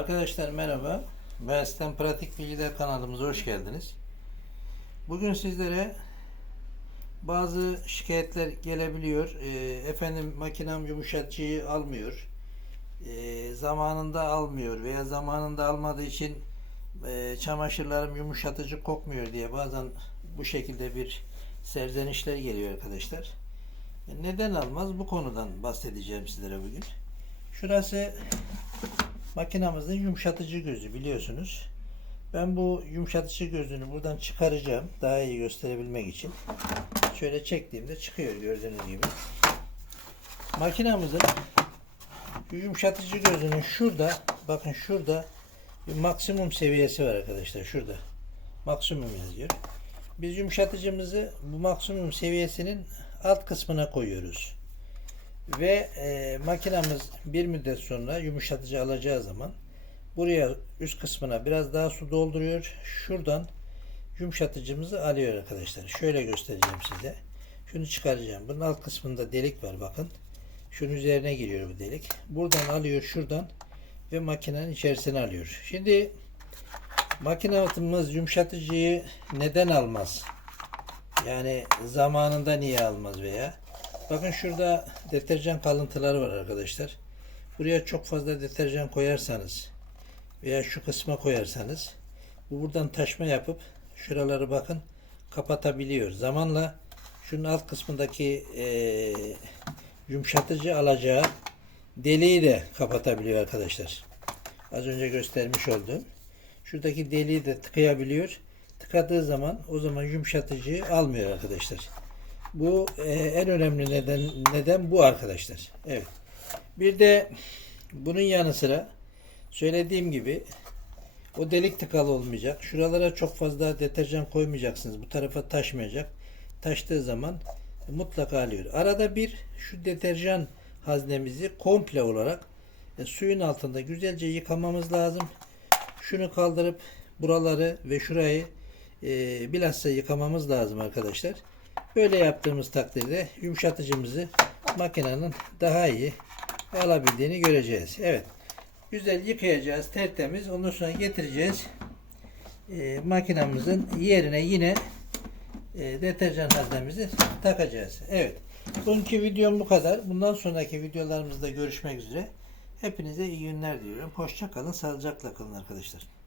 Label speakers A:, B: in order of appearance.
A: Arkadaşlar merhaba. Mühendisten Pratik Bilgiler kanalımıza hoş geldiniz. Bugün sizlere bazı şikayetler gelebiliyor. Ee, efendim makinem yumuşatıcıyı almıyor. Ee, zamanında almıyor veya zamanında almadığı için e, çamaşırlarım yumuşatıcı kokmuyor diye bazen bu şekilde bir serzenişler geliyor arkadaşlar. Neden almaz? Bu konudan bahsedeceğim sizlere bugün. Şurası makinamızın yumuşatıcı gözü biliyorsunuz. Ben bu yumuşatıcı gözünü buradan çıkaracağım. Daha iyi gösterebilmek için. Şöyle çektiğimde çıkıyor gördüğünüz gibi. Makinamızın yumuşatıcı gözünün şurada bakın şurada bir maksimum seviyesi var arkadaşlar. Şurada. Maksimum yazıyor. Biz yumuşatıcımızı bu maksimum seviyesinin alt kısmına koyuyoruz. Ve e, makinamız bir müddet sonra yumuşatıcı alacağı zaman buraya üst kısmına biraz daha su dolduruyor. Şuradan yumuşatıcımızı alıyor arkadaşlar. Şöyle göstereceğim size. Şunu çıkaracağım. Bunun alt kısmında delik var bakın. Şunun üzerine giriyor bu delik. Buradan alıyor şuradan ve makinenin içerisine alıyor. Şimdi makinamız yumuşatıcıyı neden almaz? Yani zamanında niye almaz veya Bakın şurada deterjan kalıntıları var arkadaşlar. Buraya çok fazla deterjan koyarsanız veya şu kısma koyarsanız bu buradan taşma yapıp şuraları bakın kapatabiliyor. Zamanla şunun alt kısmındaki eee, yumuşatıcı alacağı deliği de kapatabiliyor arkadaşlar. Az önce göstermiş olduğum. Şuradaki deliği de tıkayabiliyor. Tıkadığı zaman o zaman yumuşatıcıyı almıyor arkadaşlar. Bu e, en önemli neden neden bu arkadaşlar. Evet. Bir de bunun yanı sıra söylediğim gibi o delik tıkalı olmayacak. Şuralara çok fazla deterjan koymayacaksınız. Bu tarafa taşmayacak. Taştığı zaman mutlaka alıyor. Arada bir şu deterjan haznemizi komple olarak e, suyun altında güzelce yıkamamız lazım. Şunu kaldırıp buraları ve şurayı e, bilhassa yıkamamız lazım arkadaşlar. Böyle yaptığımız takdirde yumuşatıcımızı makinenin daha iyi alabildiğini göreceğiz. Evet. Güzel yıkayacağız tertemiz. Ondan sonra getireceğiz. E, makinamızın yerine yine e, deterjan haznemizi takacağız. Evet. Bugünkü videom bu kadar. Bundan sonraki videolarımızda görüşmek üzere. Hepinize iyi günler diliyorum. Hoşça kalın. Sağlıcakla kalın arkadaşlar.